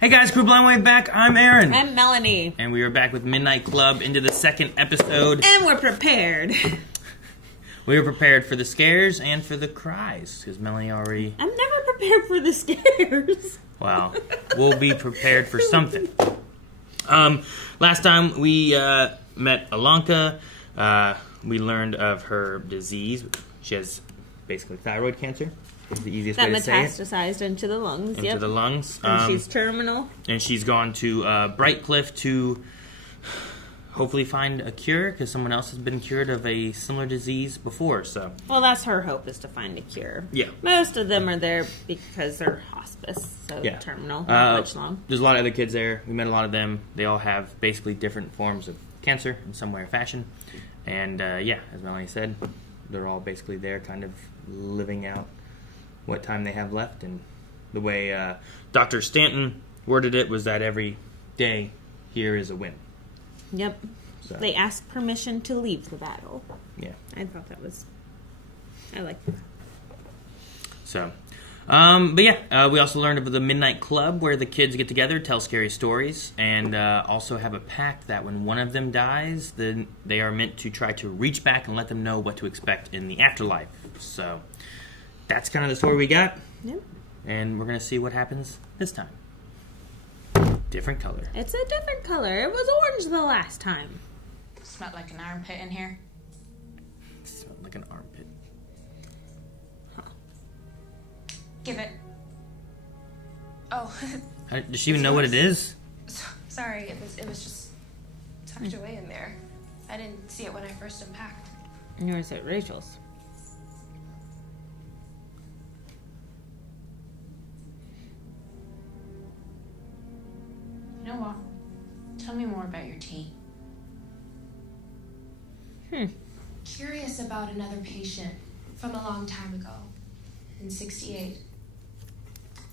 Hey guys, Crew Blind Way back. I'm Aaron. I'm Melanie. And we are back with Midnight Club into the second episode. And we're prepared. We were prepared for the scares and for the cries, because Melanie already... I'm never prepared for the scares. Well, we'll be prepared for something. Last time we met Alanka. We learned of her disease. She has basically thyroid cancer. Is the easiest way to say it. That metastasized into the lungs. Into the lungs. And she's terminal. And she's gone to Brightcliff to hopefully find a cure, because someone else has been cured of a similar disease before. So, well, that's her hope, is to find a cure. Yeah. Most of them are there because they're hospice, so yeah. terminal, not much long. There's a lot of other kids there. We met a lot of them. They all have basically different forms of cancer in some way or fashion. And yeah, as Melanie said, they're all basically there kind of living out what time they have left. And the way Dr. Stanton worded it was that every day here is a win. Yep. So. They asked permission to leave the battle. Yeah. I thought that was... I like that. So, but yeah, we also learned of the Midnight Club, where the kids get together, tell scary stories, and also have a pact that when one of them dies, then they are meant to try to reach back and let them know what to expect in the afterlife. So, that's kind of the story we got. Yep. And we're going to see what happens this time. Different color. It's a different color. It was orange the last time. It smelled like an armpit in here. It smelled like an armpit. Huh. Give it. Oh. Does she even know what it is? Sorry, it was just tucked away in there. I didn't see it when I first unpacked. Nor is it Rachel's. You know what? Tell me more about your tea. Curious about another patient from a long time ago, in '68.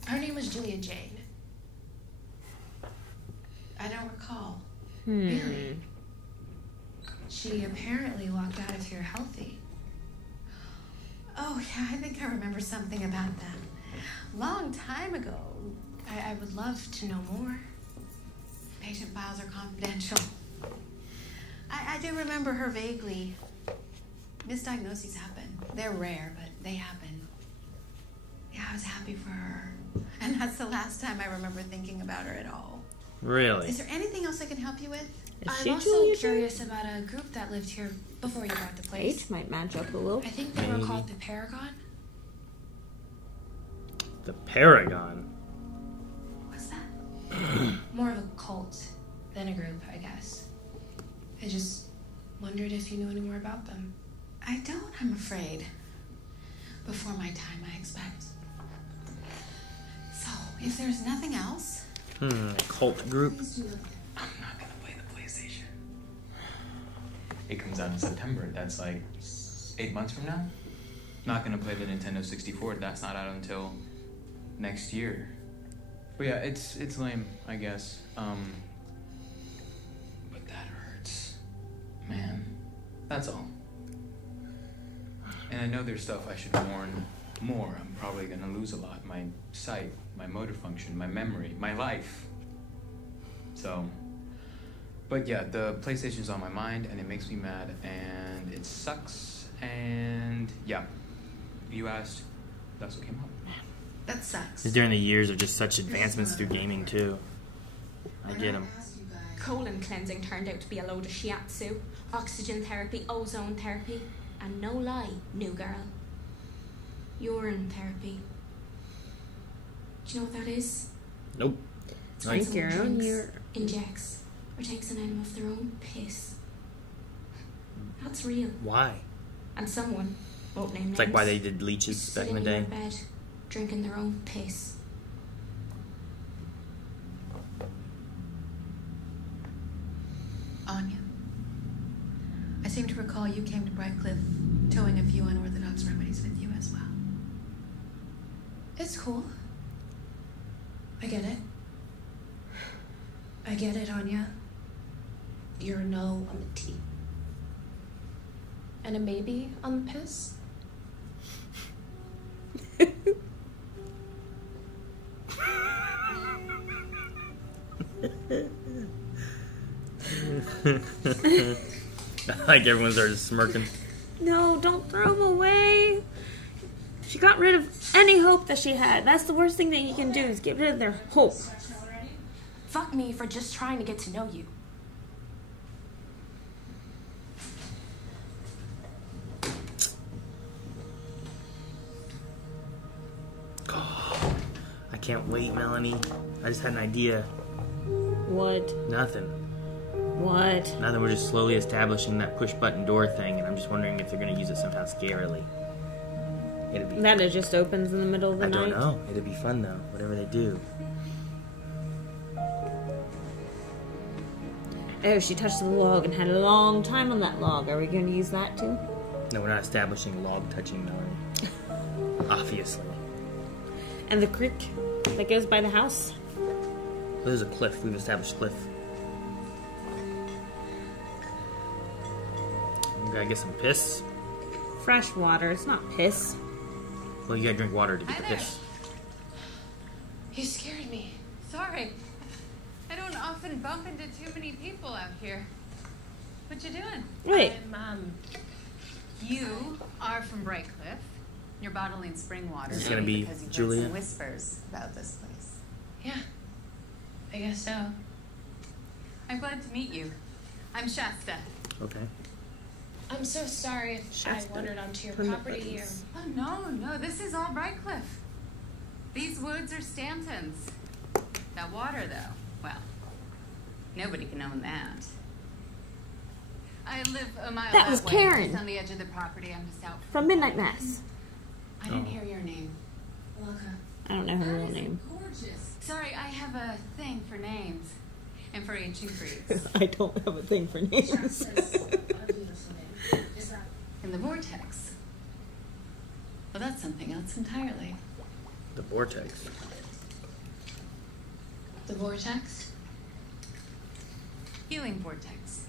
Her name was Julia Jane. I don't recall. Really? She apparently walked out of here healthy. Oh, yeah, I think I remember something about that. Long time ago. I would love to know more. Patient files are confidential. I do remember her vaguely. Misdiagnoses happen. They're rare, but they happen. Yeah, I was happy for her. And that's the last time I remember thinking about her at all. Really? Is there anything else I can help you with? I'm also curious about a group that lived here before you bought the place. H might match up a little. I think they were called the Paragon. The Paragon? What's that? More of a cult than a group, I guess. I just wondered if you knew any more about them. I don't, I'm afraid. Before my time, I expect. So, if there's nothing else... A cult group? I'm not gonna play the PlayStation. It comes out in September. That's like 8 months from now. Not gonna play the Nintendo 64. That's not out until next year. But yeah, it's lame, I guess. But that hurts. Man. That's all. And I know there's stuff I should warn more. I'm probably gonna lose a lot. My sight, my motor function, my memory, my life. So, but yeah, the PlayStation's on my mind and it makes me mad and it sucks. And yeah, you asked, that's what came up. That sucks. It's during the years of just such advancements through gaming too. I get them. Colon cleansing turned out to be a load of shiatsu, oxygen therapy, ozone therapy, and no lie, new girl, urine therapy. Do you know what that is? Nope. It's when Drink your someone own drinks, injects, or takes an item of their own piss. That's real. Why? And someone, won't name names, It's like why they did leeches is back in the sitting day. in your bed, drinking their own piss. Anya, I seem to recall you came to Brightcliff towing a few unorthodox remedies with you as well. It's cool. I get it. I get it, Anya. You're a no on the tea. And a maybe on the piss? Like everyone started smirking. No, don't throw them away. She got rid of any hope that she had. That's the worst thing that you can do is get rid of their hope. Fuck me for just trying to get to know you. Oh, I can't wait, Melanie. I just had an idea. What? Nothing. What? Nothing. We're just slowly establishing that push button door thing, and I'm just wondering if they're going to use it somehow scarily. It'd be. That it just opens in the middle of the night? I don't know. It'd be fun though. Whatever they do. Oh, she touched the log and had a long time on that log. Are we going to use that too? No, we're not establishing log touching, Melanie. Obviously. And the creek that goes by the house? There's a cliff. We've established cliff. We gotta get some piss. Fresh water. It's not piss. Well, you gotta drink water to get Hi the there. piss. You scared me. Sorry. I don't often bump into too many people out here. What you doing? Wait. You are from Bright Cliff. You're bottling spring water. Is this gonna maybe be because you've heard Julia? some whispers about this place. Yeah. I guess so. I'm glad to meet you. I'm Shasta. Okay. I'm so sorry if Shasta. I wandered onto your Turn the property here. buttons. Oh, no, this is all Bright Cliff. These woods are Stanton's. That water, though, well, nobody can own that. I live a mile That was way, Karen. just on the edge of the property. I'm just out From Midnight Mass. I didn't hear your name. I don't know her real name. Sorry, I have a thing for names and for ancient Greeks. I don't have a thing for names. And the Vortex. Well, that's something else entirely. The vortex. The vortex? Healing Vortex.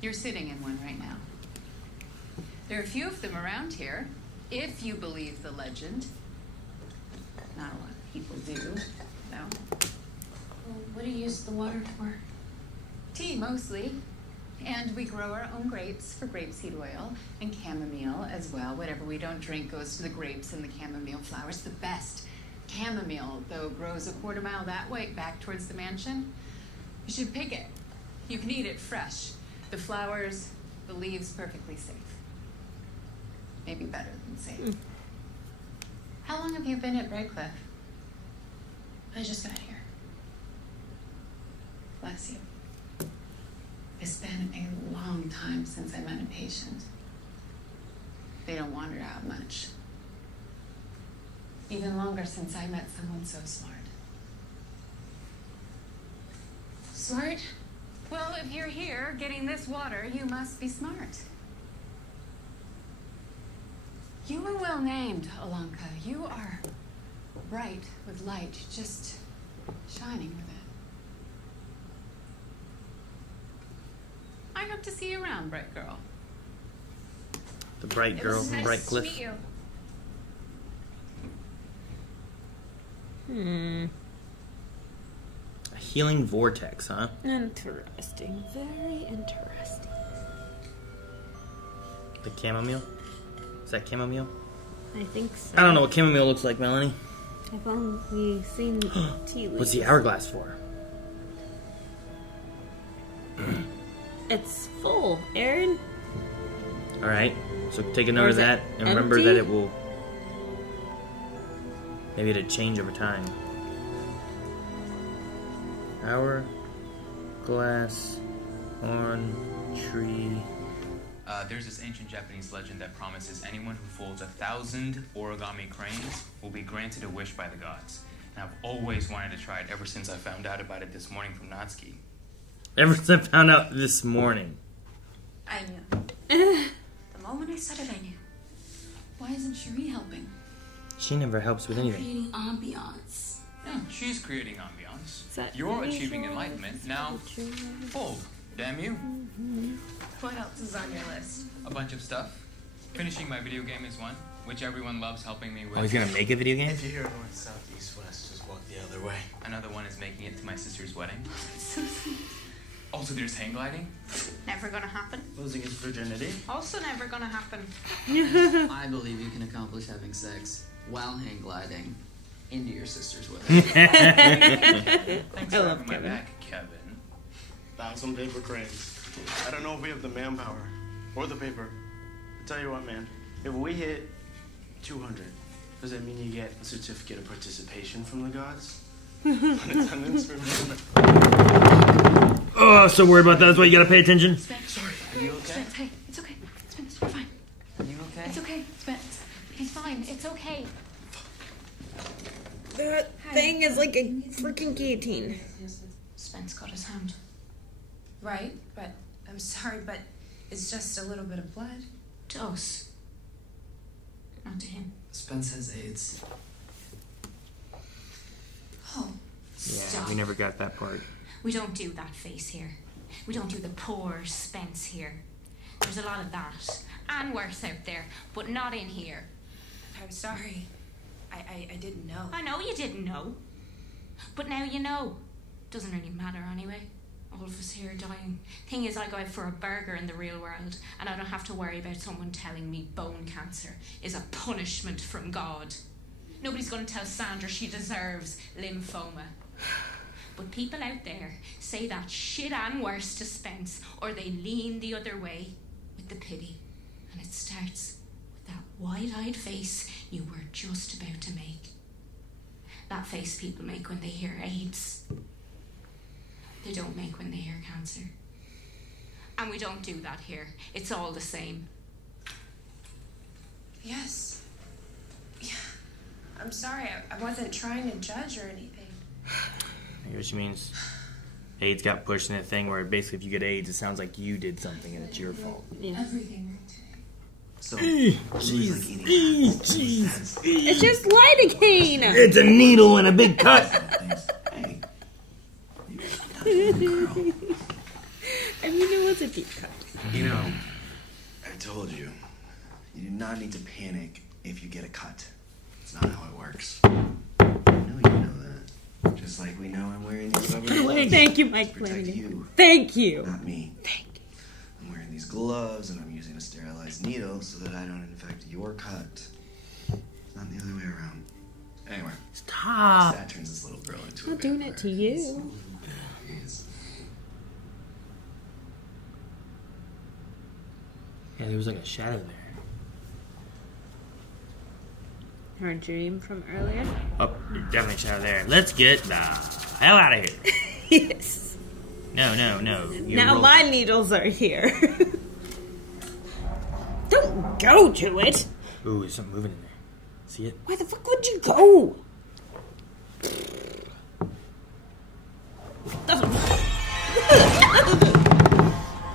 You're sitting in one right now. There are a few of them around here, if you believe the legend. Not a lot of people do, though. Well, what do you use the water for? Tea, mostly. And we grow our own grapes for grapeseed oil and chamomile as well. Whatever we don't drink goes to the grapes and the chamomile flowers. The best chamomile, though, grows a quarter mile that way back towards the mansion. You should pick it. You can eat it fresh. The flowers, the leaves, perfectly safe. Maybe better than safe. How long have you been at Bright Cliff? I just got here. Bless you. It's been a long time since I met a patient. They don't wander out much. Even longer since I met someone so smart. Smart? Well, if you're here getting this water, you must be smart. You were well named, Alanka. You are bright with light, just shining with it. I hope to see you around, Bright Girl. The bright girl from Bright To Cliff. meet you. A healing vortex, huh? Interesting. Very interesting. The chamomile? Is that chamomile? I think so. I don't know what chamomile looks like, Melanie. I've only seen tea leaves. What's the hourglass for? It's full, Aaron. Alright, so take a note Or of is it that and remember empty? that it will. Maybe it'll change over time. Hourglass on tree. There's this ancient Japanese legend that promises anyone who folds 1,000 origami cranes will be granted a wish by the gods. And I've always wanted to try it ever since I found out about it this morning from Natsuki. Ever since I found out this morning. I knew. The moment I said it, I knew. Why isn't Cherie helping? She never helps with anything. Creating ambiance. Yeah, she's creating ambiance. Is that You're visual? achieving enlightenment. Now, fold. Damn you. What else is on your list? A bunch of stuff. Finishing my video game is one. which everyone loves helping me with. Oh, he's gonna make a video game? If you're here north, south, east, west, just walk the other way. Another one is making it to my sister's wedding. Also, there's hang gliding. Never gonna happen. Losing his virginity. Also never gonna happen. I believe you can accomplish having sex while hang gliding into your sister's wedding. Thanks for having my back, Kevin. 1,000 paper cranes. I don't know if we have the manpower or the paper. I tell you what, man. If we hit 200, does that mean you get a certificate of participation from the gods? Attendance, remember? Oh, so worried about that. That's why you gotta pay attention. Spence. Sorry. Are you okay? Spence, hey, it's okay. Spence, you're fine. Are you okay? It's okay, Spence. He's fine. It's okay. That thing is like a freaking guillotine. Spence got his hand. Right, but I'm sorry, but it's just a little bit of blood. To us. Not to him. Spence has AIDS. Oh, Yeah, stop. we never got that part. We don't do that face here. We don't do the poor Spence here. There's a lot of that. And worse out there, but not in here. I'm sorry. I didn't know. I know you didn't know. But now you know. Doesn't really matter anyway. All of us here are dying. Thing is, I go out for a burger in the real world, and I don't have to worry about someone telling me bone cancer is a punishment from God. Nobody's going to tell Sandra she deserves lymphoma. But people out there say that shit and worse to Spence, or they lean the other way with the pity. And it starts with that wide-eyed face you were just about to make. That face people make when they hear AIDS. They don't make when they hear cancer. And we don't do that here. It's all the same. Yes. Yeah. I'm sorry. I wasn't trying to judge or anything. Maybe she means AIDS got pushed in a thing where basically if you get AIDS, it sounds like you did something and it's your fault. Yeah. Everything. So, Jeez. It's just lidocaine. It's a needle and a big cut. hey. I mean, it was a deep cut. You know, I told you, you do not need to panic if you get a cut. It's not how it works. I know you know that. Just like we know I'm wearing these rubber gloves Thank you, Mike to protect Flanagan. you, Thank you. not me. Thank you. I'm wearing these gloves and I'm using a sterilized needle so that I don't infect your cut. It's not the other way around. Anyway, Stop. that turns this little girl into I'm a not doing it to you. Yeah, there was like a shadow there. Her dream from earlier? Oh, there's definitely a shadow there. Let's get the hell out of here. Yes. No. You Now roll- my needles are here. Don't go to it. Ooh, there's something moving in there. See it? Why the fuck would you go?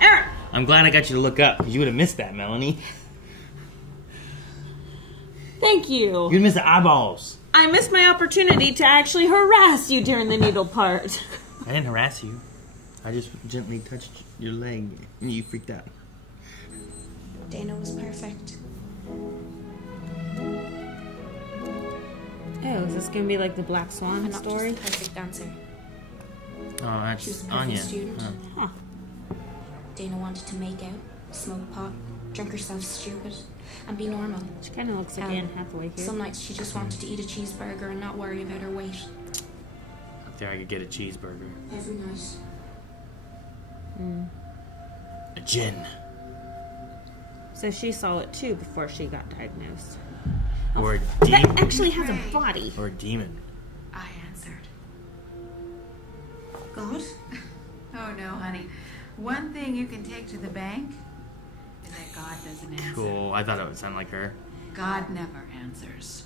Aaron! I'm glad I got you to look up, because you would have missed that, Melanie. Thank you. You'd have missed the eyeballs. I missed my opportunity to actually harass you during the needle part. I didn't harass you. I just gently touched your leg, and you freaked out. Dana was perfect. Oh, is this gonna be like the Black And Swan not story? just a perfect dancer. Oh, She was that's a perfect Anya. student. Huh. Huh. Dana wanted to make out, smoke pot, drink herself stupid, and be normal. She kind of looks like Anne Hathaway here. Some nights she just wanted to eat a cheeseburger and not worry about her weight. Up there I could get a cheeseburger. Every night. A gin. So she saw it too before she got diagnosed. Or a demon. That actually has a body. Or a demon. I answered. God? Oh no, honey. One thing you can take to the bank is that God doesn't answer. Cool. I thought it would sound like her. God never answers.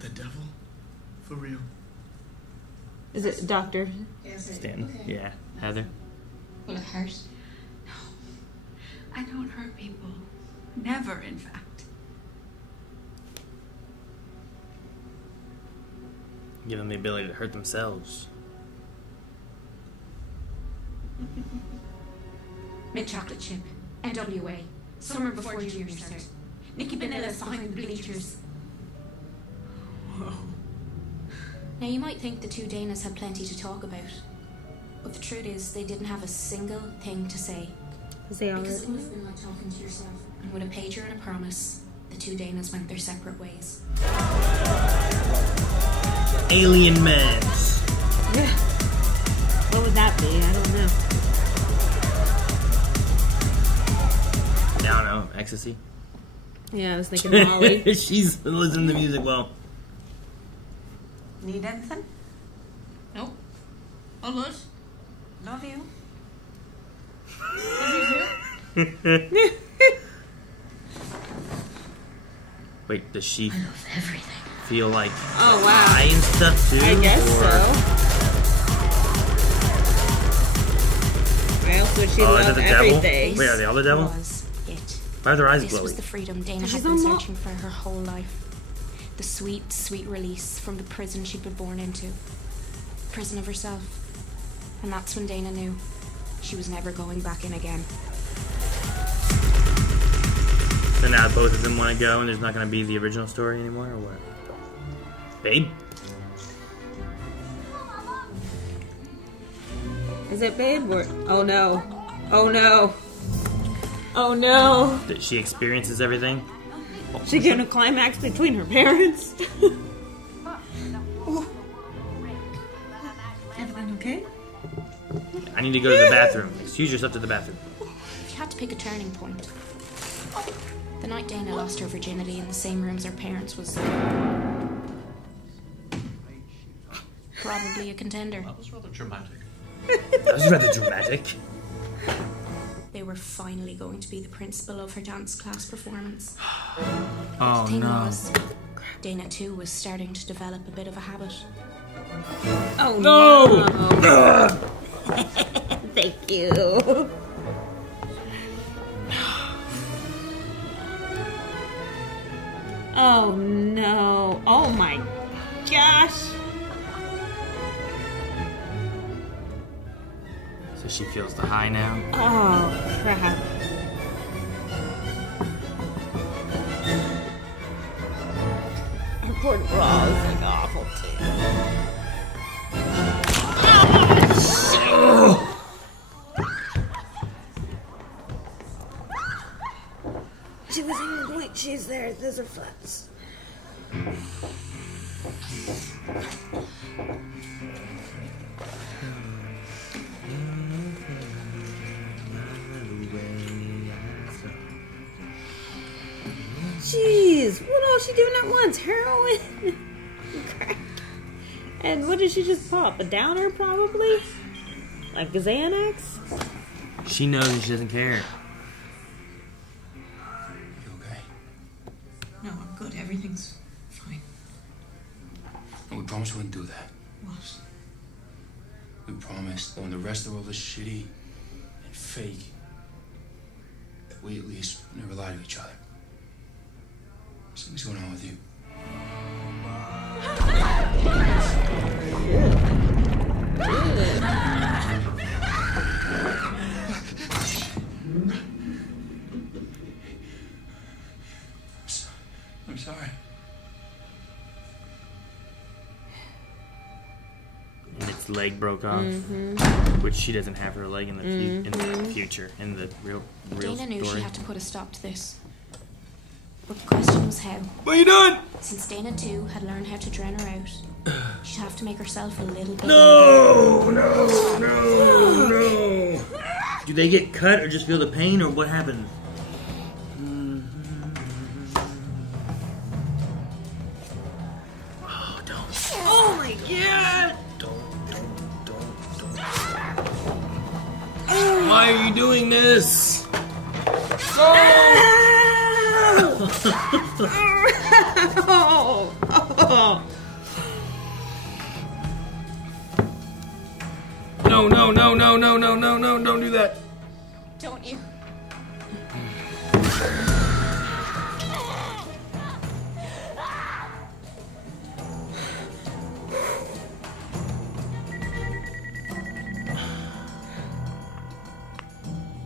The devil? For real? Is it Dr. Stanton. Yeah. Heather. Will it hurt? I don't hurt people. Never, in fact. Give them the ability to hurt themselves. Mint chocolate chip. NWA. Summer before junior start. Nicky Banilla's behind the bleachers. Now you might think the two Danas had plenty to talk about, but the truth is they didn't have a single thing to say. They are. Because it must have been like talking to yourself. And with a pager and a promise, the two Danas went their separate ways. Alien men. Yeah. What would that be? I don't know. I don't know. Ecstasy. Yeah, I was thinking Molly. She's listening to music well. Need anything? Nope. All good. Love you. Wait, does she I love everything. feel like Oh, wow. high and stuff too? I guess or... so. Why else would she Oh, is love it the devil? everything? Wait, are they all the devil? Was it. Why are their eyes This glowy? was the freedom Dana She's had been on searching for her whole life. The sweet, sweet release from the prison she'd been born into. Prison of herself. And that's when Dana knew she was never going back in again. So now both of them want to go and there's not going to be the original story anymore, or what? Babe? Is it babe or... Oh no. Oh no. Oh no. That she experiences everything? She getting a climax between her parents? Everything okay? I need to go to the bathroom. Excuse yourself to the bathroom. If you had to pick a turning point, the night Dana lost her virginity in the same room as her parents was probably a contender. That was rather dramatic. That was rather dramatic. They were finally going to be the principal of her dance class performance. Oh The thing no. was, Dana too was starting to develop a bit of a habit. Oh No! no. Thank you. Oh no. Oh my gosh. So she feels the high now. Oh crap. Her poor bra is like awful too. She was even blink. She's there. Those are flats. Jeez, what all she doing at once? Heroin? Crack. And what did she just pop? A downer, probably? Like a Xanax? She knows and she doesn't care. You okay? No, I'm good. Everything's fine. And we promised we wouldn't do that. What? We promised that when the rest of the world is shitty and fake, that we at least never lie to each other. Something's going on with you. I'm sorry. And its leg broke off. Which she doesn't have her leg in the, in the future. In the real Dana knew story. she had to put a stop to this. But the question was how. What are you doing? Since Dana too had learned how to drown her out, she'd have to make herself a little bit No! Do they get cut or just feel the pain or what happened? Oh, don't. Oh my god! Don't. Why are you doing this? Oh. No, don't do that. Don't you?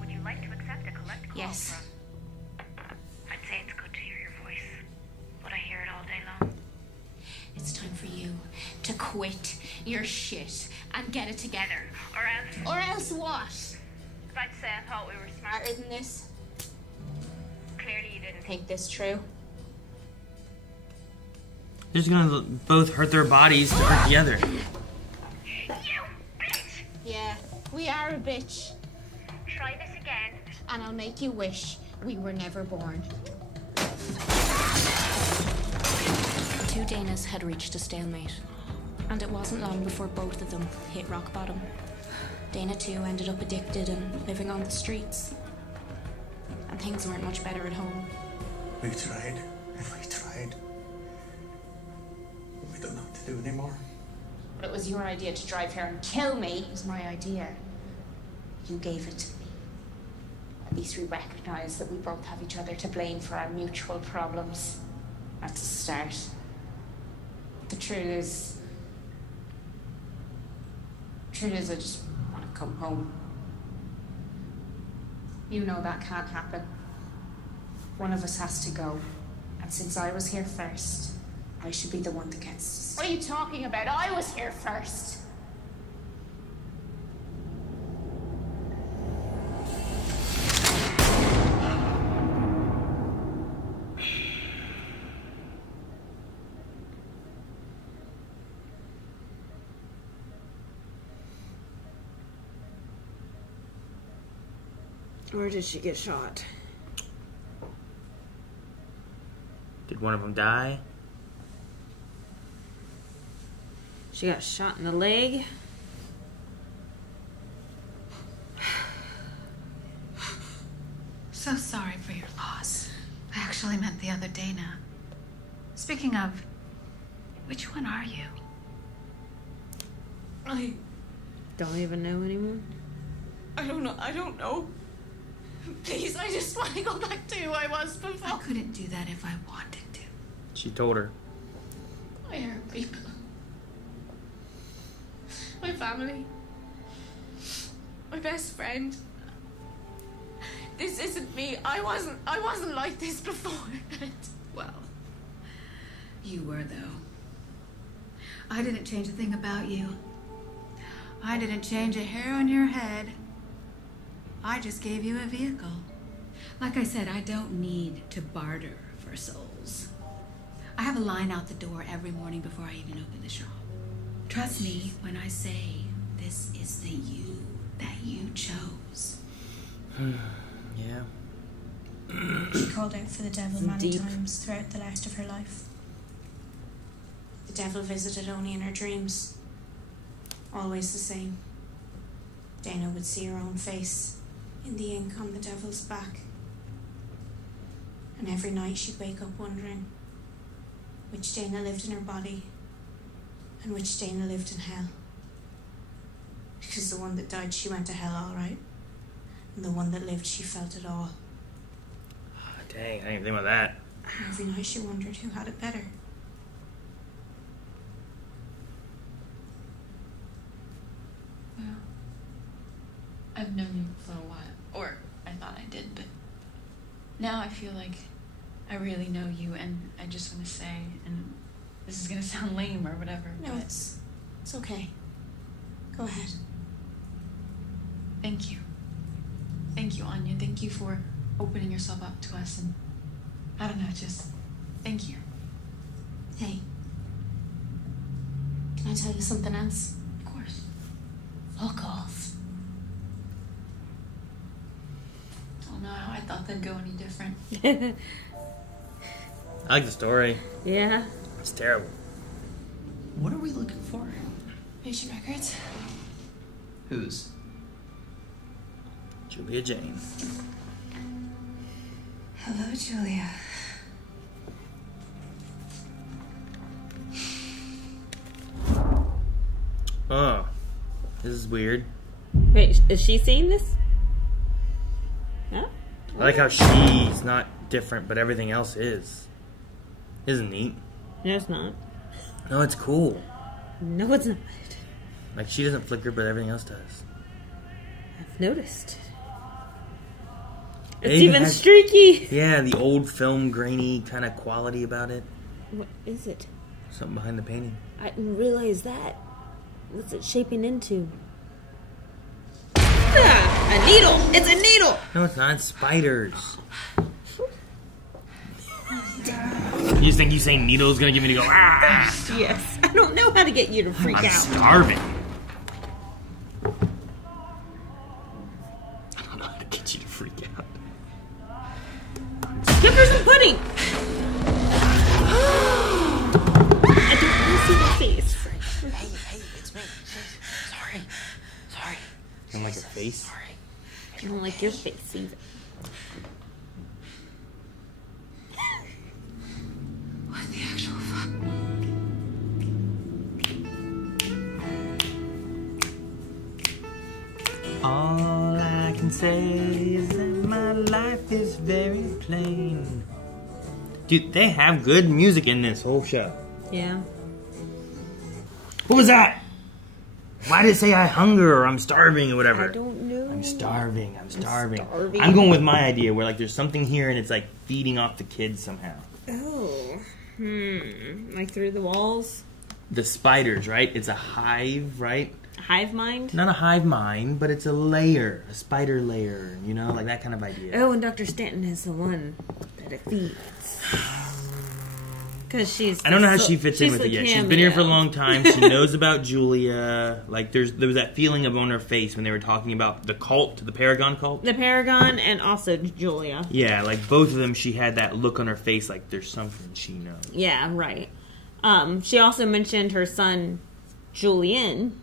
Would you like to accept a collect call Yes. from... I'd say it's good to hear your your shit and get it together. Or else what? Like to say I thought we were smarter than this. Clearly you didn't think this through. They're just gonna both hurt their bodies to hurt the other. You bitch! Yeah, we are a bitch. Try this again, and I'll make you wish we were never born. The two Danas had reached a stalemate, and it wasn't long before both of them hit rock bottom. Dana too ended up addicted and living on the streets. And things weren't much better at home. We tried, and we tried. We don't know what to do anymore. But it was your idea to drive here and kill me. It was my idea. You gave it to me. At least we recognize that we both have each other to blame for our mutual problems. That's a start. The truth is I just want to come home. You know that can't happen. One of us has to go. And since I was here first, I should be the one that gets to stay. What are you talking about? I was here first. Where did she get shot? Did one of them die? She got shot in the leg. So sorry for your loss. I actually meant the other Dana. Speaking of, which one are you? I Don't even know anymore. don't know. Please, I just want to go back to who I was before. I couldn't do that if I wanted to. She told her. I hurt people. My family. My best friend. This isn't me. I wasn't like this before. Well, you were, though. I didn't change a thing about you. I didn't change a hair on your head. I just gave you a vehicle. Like I said, I don't need to barter for souls. I have a line out the door every morning before I even open the shop. Trust me when I say this is the you that you chose. Yeah. She called out for the devil many times throughout the last of her life. The devil visited only in her dreams. Always the same. Dana would see her own face in the ink on the devil's back. And every night she'd wake up wondering which Dana lived in her body and which Dana lived in hell. Because the one that died, she went to hell all right. And the one that lived, she felt it all. Oh, dang, I didn't even think about that. And every night she wondered who had it better. Well, I've known you for a while. Or I thought I did, but now I feel like I really know you, and I just want to say, and this is going to sound lame or whatever. No, but it's okay. Go ahead. Thank you. Thank you, Anya. Thank you for opening yourself up to us, and I don't know, just thank you. Hey, can I tell you something else? Of course. Fuck off. Oh no, I thought that'd go any different. I like the story. Yeah. It's terrible. What are we looking for? Patient records? Whose? Julia Jane. Hello, Julia. Oh, this is weird. Wait, is she seeing this? Huh? I like how she's not different, but everything else is. Isn't neat? No, it's not. No, it's cool. No, it's not. Like, she doesn't flicker, but everything else does. I've noticed. It It's even has- streaky. Yeah, the old film grainy kind of quality about it. What is it? Something behind the painting. I didn't realize that. What's it shaping into? Ah, a needle! It's a needle! No, it's not. It's spiders. You just think you saying needle is gonna get me to go, ah! Yes. I don't know how to get you to freak I'm out. starving. I don't know how to get you to freak out. Give her some pudding! I don't want to see your face. Hey, it's me. Sorry. You don't like your face? I don't like your face either. What the actual fuck? All I can say is that my life is very plain. Dude, they have good music in this whole show. Yeah. What was that? Why did it say I hunger or I'm starving or whatever? I don't know. I'm starving. I'm starving. starving. I'm going with my idea where like there's something here and it's like feeding off the kids somehow. Oh. Like through the walls? The spiders, right? It's a hive, right? Hive mind? Not a hive mind, but it's a layer, a spider layer, you know, like that kind of idea. Oh, and Dr. Stanton is the one that it feeds. Because she's... I don't know how she fits in with it yet. She's been here for a long time. She knows about Julia. Like, there was that feeling on her face when they were talking about the cult, the Paragon cult. The Paragon and also Julia. Yeah, like both of them, she had that look on her face like there's something she knows. Yeah, right. She also mentioned her son, Julian,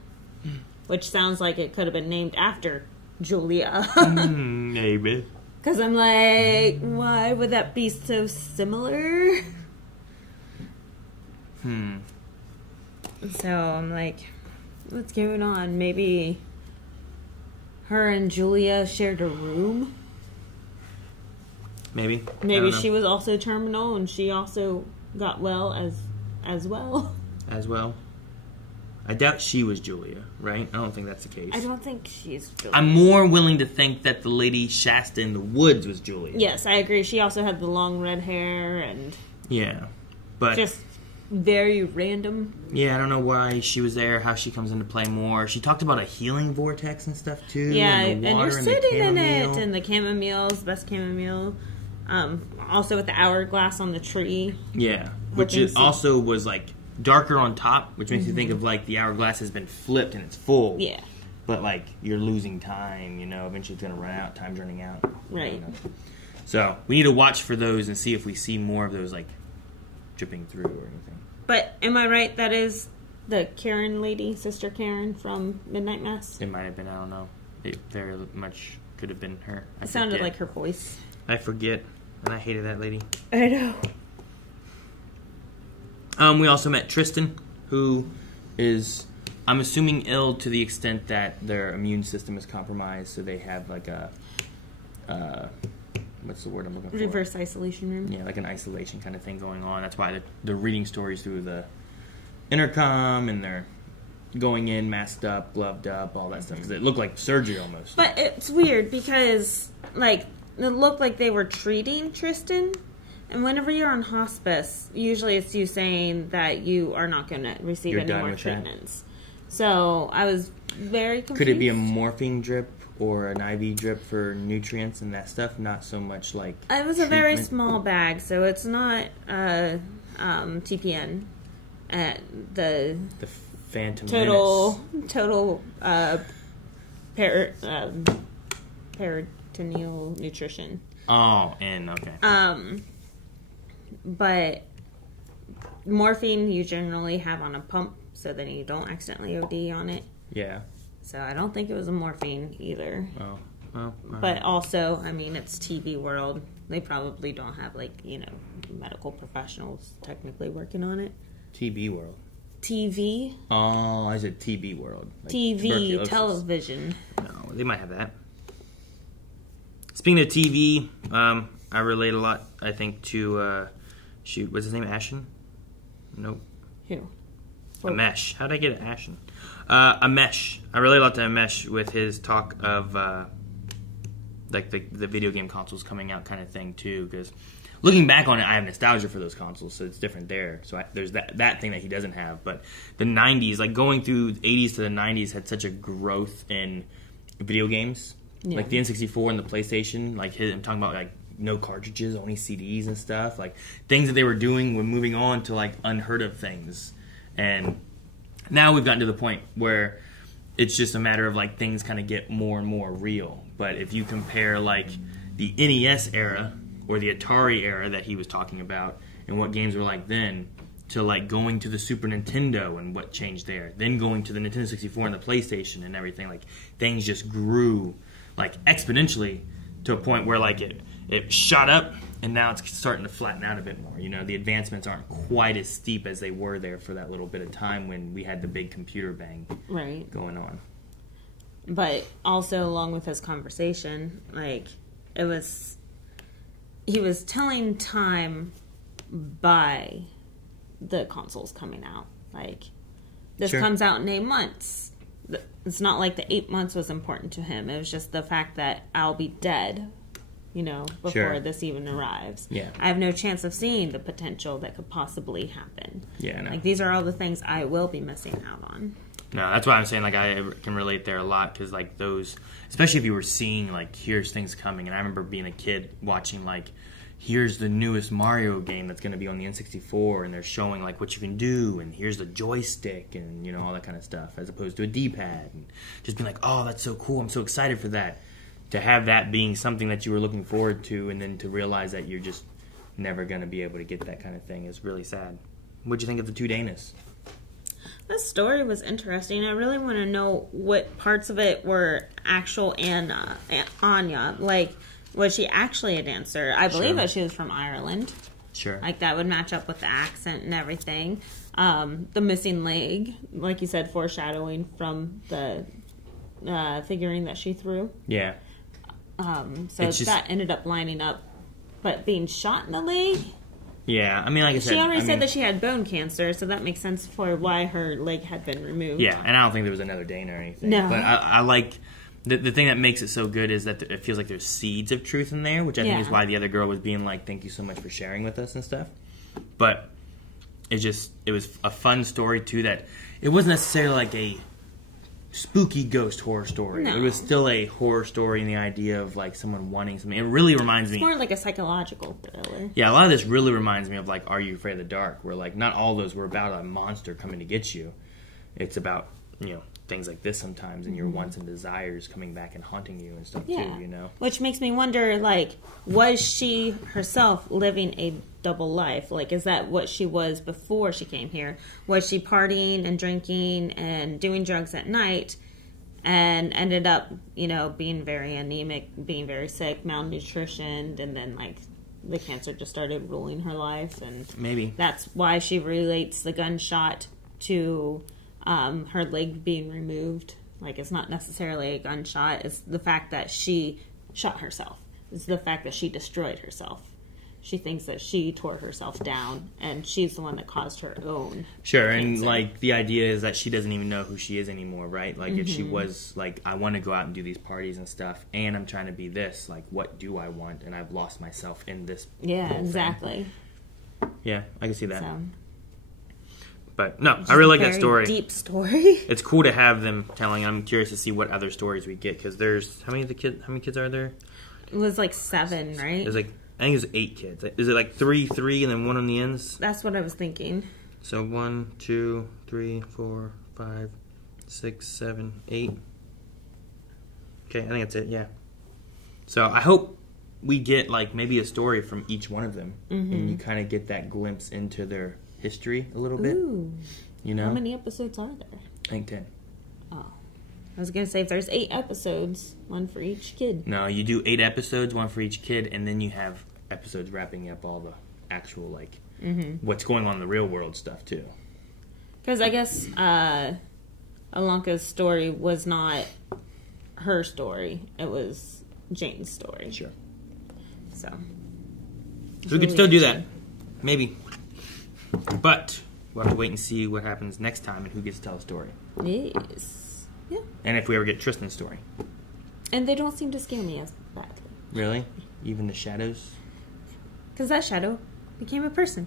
which sounds like it could have been named after Julia. Maybe. Because I'm like, why would that be so similar? So I'm like, what's going on? Maybe her and Julia shared a room? Maybe. Maybe she was also terminal and she also got well as well. As well. I doubt she was Julia, right? I don't think that's the case. I don't think she's Julia. I'm more willing to think that the lady Shasta in the woods was Julia. Yes, I agree. She also had the long red hair and... Yeah, but... Just very random. Yeah, I don't know why she was there, how she comes into play more. She talked about a healing vortex and stuff, too. Yeah, and the water and you're sitting in chamomile. it, and the chamomile's best chamomile. Also with the hourglass on the tree. Yeah, which also was, like, darker on top, which makes you think of, like, the hourglass has been flipped and it's full. Yeah. But, like, you're losing time, you know. Eventually it's going to run out. Time's running out. Right. You know? So, we need to watch for those and see if we see more of those, like, dripping through or anything. But am I right? That is the Karen lady, Sister Karen from Midnight Mass? It might have been, I don't know. It very much could have been her. It sounded like her voice. I forget. And I hated that lady. I know. We also met Tristan, who is, I'm assuming, ill to the extent that their immune system is compromised, so they have like a, what's the word I'm looking for? Reverse isolation room. Yeah, like an isolation kind of thing going on. That's why they're reading stories through the intercom, and they're going in masked up, gloved up, all that stuff, because it looked like surgery almost. But it's weird because, like, it looked like they were treating Tristan. And whenever you're on hospice, usually it's you saying that you are not going to receive any more treatments. So I was very confused. Could it be a morphine drip or an IV drip for nutrients and that stuff? Not so much like it was a very small bag, so it's not TPN. The Phantom total peritoneal nutrition. Oh, and okay. But morphine you generally have on a pump so that you don't accidentally OD on it. Yeah. So I don't think it was a morphine either. Oh, well. But also, I mean, it's TV world. They probably don't have, like, you know, medical professionals technically working on it. TB world. TV? Oh, I said TB world. Like TV, television. No, they might have that. Speaking of TV, I relate a lot, I think, to, what's his name, Ashen? Nope. Who? Amesh. How did I get Ashen? Amesh. I relate a lot to Amesh with his talk of, like, the video game consoles coming out kind of thing, too, because looking back on it, I have nostalgia for those consoles, so it's different there. So there's that thing that he doesn't have. But the 90s, like going through the 80s to the 90s, had such a growth in video games. Yeah. Like the N64 and the PlayStation. Like I'm talking about like no cartridges, only CDs and stuff. Like things that they were doing when moving on to like unheard of things. And now we've gotten to the point where it's just a matter of like things kind of get more and more real. But if you compare like the NES era or the Atari era that he was talking about and what games were like then to like going to the Super Nintendo and what changed there, then going to the Nintendo 64 and the PlayStation and everything, like things just grew like exponentially to a point where like it shot up and now it's starting to flatten out a bit more. You know, the advancements aren't quite as steep as they were there for that little bit of time when we had the big computer bang going on. But also along with his conversation, like he was telling time by the consoles coming out. Like this comes out in 8 months. It's not like the 8 months was important to him. It was just the fact that I'll be dead, you know, before this even arrives. Yeah. I have no chance of seeing the potential that could possibly happen. Yeah, I know. Like these are all the things I will be missing out on. No, that's why I'm saying like I can relate there a lot because like those, especially if you were seeing like here's things coming, and I remember being a kid watching like here's the newest Mario game that's going to be on the N64, and they're showing like what you can do, and here's the joystick, and you know all that kind of stuff, as opposed to a D-pad, and just being like, oh, that's so cool, I'm so excited for that. To have that being something that you were looking forward to, and then to realize that you're just never going to be able to get that kind of thing is really sad. What'd you think of the two Danas? The story was interesting. I really want to know what parts of it were actual Anya. Like, was she actually a dancer? I believe that she was from Ireland. Sure. Like, that would match up with the accent and everything. The missing leg, like you said, foreshadowing from the figurine that she threw. Yeah. So that ended up lining up. But being shot in the leg... Yeah, I mean, like I said... She already said that she had bone cancer, so that makes sense for why her leg had been removed. Yeah, and I don't think there was another Dana or anything. No. But I like... The thing that makes it so good is that it feels like there's seeds of truth in there, which I think is why the other girl was being like, thank you so much for sharing with us and stuff. But it was a fun story, too, that it wasn't necessarily like a spooky ghost horror story. No. It was still a horror story in the idea of like someone wanting something. It really reminds me... It's more like a psychological thriller. Yeah, a lot of this really reminds me of like Are You Afraid of the Dark? Where like not all those were about a monster coming to get you. It's about, you know, things like this sometimes and your wants and desires coming back and haunting you and stuff too, you know? Which makes me wonder, like, was she herself living a double life? Like, is that what she was before she came here? Was she partying and drinking and doing drugs at night and ended up, you know, being very anemic, being very sick, malnutritioned, and then, like, the cancer just started ruling her life? And maybe that's why she relates the gunshot to... her leg being removed. Like, it's not necessarily a gunshot. It's the fact that she shot herself. It's the fact that she destroyed herself. She thinks that she tore herself down, and she's the one that caused her own cancer. And, like, the idea is that she doesn't even know who she is anymore, right? Like, if she was, like, I want to go out and do these parties and stuff, and I'm trying to be this, like, what do I want? And I've lost myself in this. Yeah, exactly. Yeah, I can see that. So. But no, I really like that story. Deep story. It's cool to have them telling. I'm curious to see what other stories we get because there's how many kids are there? It was like 7, right? There's like I think there's 8 kids. Is it like 3, and then 1 on the ends? That's what I was thinking. So 1, 2, 3, 4, 5, 6, 7, 8. Okay, I think that's it. Yeah. So I hope we get like maybe a story from each one of them, and you kind of get that glimpse into their history a little bit. Ooh. You know? How many episodes are there? I think 10. Oh. I was going to say, if there's 8 episodes, 1 for each kid. No, you do 8 episodes, 1 for each kid, and then you have episodes wrapping up all the actual, like, what's going on in the real world stuff, too. Because I guess Alanka's story was not her story. It was Jane's story. Sure. So we could still do that. Maybe. But we'll have to wait and see what happens next time and who gets to tell a story. Yes. Yeah. And if we ever get Tristan's story. And they don't seem to scare me as badly. Really? Even the shadows? Because that shadow became a person.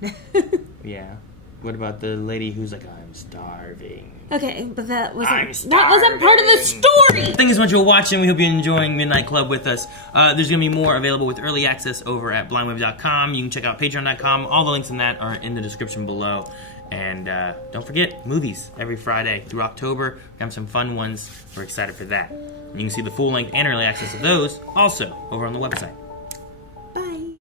Yeah. What about the lady who's like, I'm starving? Okay, but that wasn't part of the story! Thank you so much for watching. We hope you're enjoying Midnight Club with us. There's going to be more available with early access over at blindwave.com. You can check out patreon.com. All the links in that are in the description below. And don't forget, movies every Friday through October. We have some fun ones. We're excited for that. You can see the full length and early access of those also over on the website.